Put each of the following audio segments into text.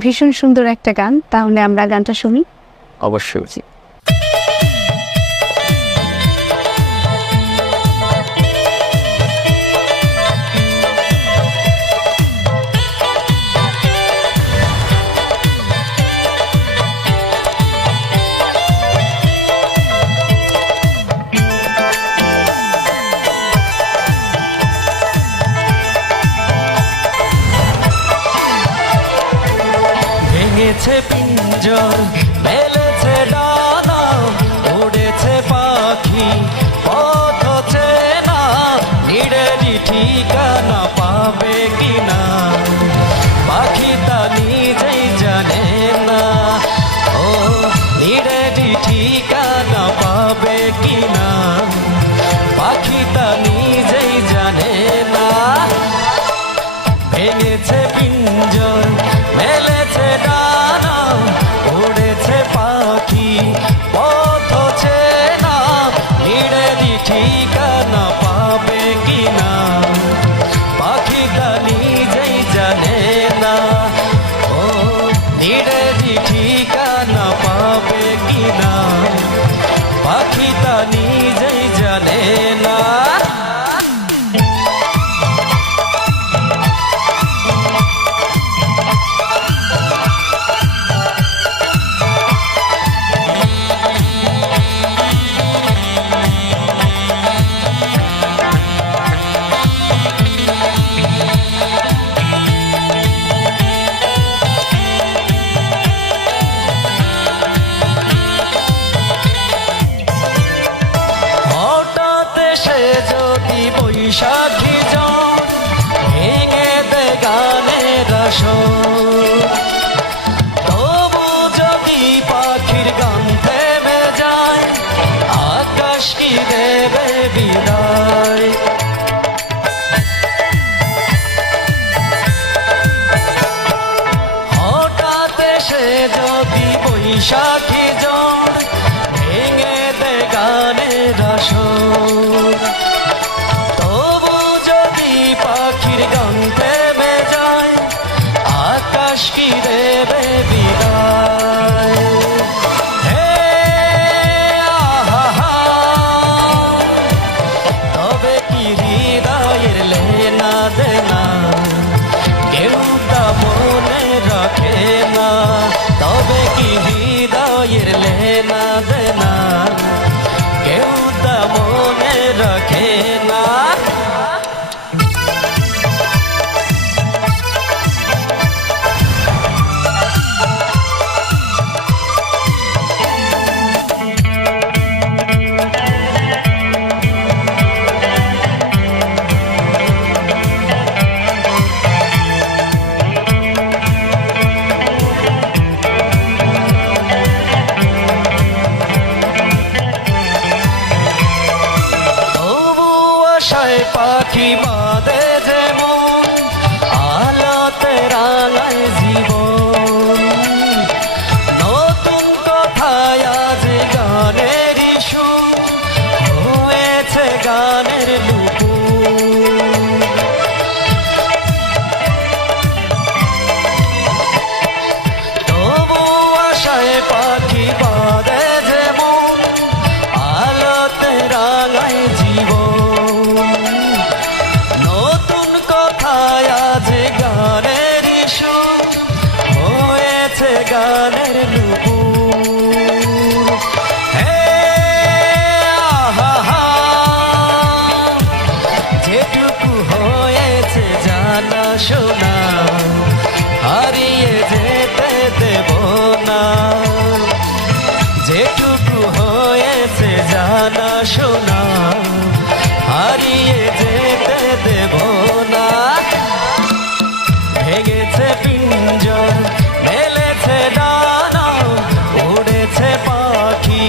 ভীষণ সুন্দর একটা গান, তাহলে আমরা গানটা শুনি। অবশ্যই। ভেঙেছে পিঞ্জর, মেলেছে ডানা, উড়েছে পাখি পথ চেনা, নিড়েরই ঠিকানা পাবে কিনা পাখি তা নিজেই জানে না। ও নিড়েরই ঠিকানা পাবে কিনা পাখি তা নিজেই জানে না। ভেঙেছে পিঞ্জর, মেলেছে ডানা, উড়েছে পাখি পথ চেনা, নিড়েরই ঠিকানা পাবে কিনা পাখি তা নিজেই জানে না। ও নিড়েরই ঠিকানা পাবে কিনা পাখি তা নিজেই জানে না। বৈশাখী জন ভেঙে দে গানের আসর, তবু যদি পাখির গান থেমে যায় আকাশ কি দেবে বিদায়। হঠাৎ এসে যদি বৈশাখী জন ভেঙে দে গানের আসর, পাখির গান থেমে যায় আকাশ কি দেবে বিদায়। হে আহা, তবে কি হৃদয়ের লেনা দেনা কেউ তা মনে রাখে না। তবে কি হৃদয়ের লেনা দেনা কেউ তা মনে রাখে না। পাখি বাদে যেমন আলোতে রাঙায় জীবন, নতুন কথায় আজ গানের সুর হয়েছে গানের নুপুর। তবু আশায় পাখি বাদে যেমন আলোতে রাঙায় জীবন, গানের নুপুর। হে আহা, যেটুকু হয়েছে জানা শোনা হারিয়ে যেতে দেব না। যেটুকু হয়েছে জানা শোনা হারিয়ে যেতে দেব না। ভেঙেছে পিঞ্জর, মেলেছে ডানা, উড়েছে পাখি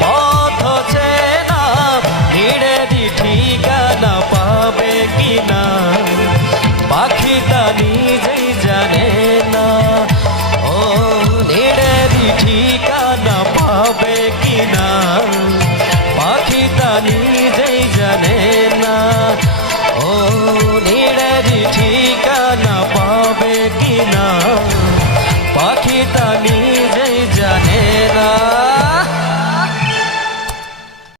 পথ চেনা, নিড়েরই ঠিকানা পাবে কিনা পাখি তা নিজেই জানে না। ও নিড়েরই তা নিজেই জানে না।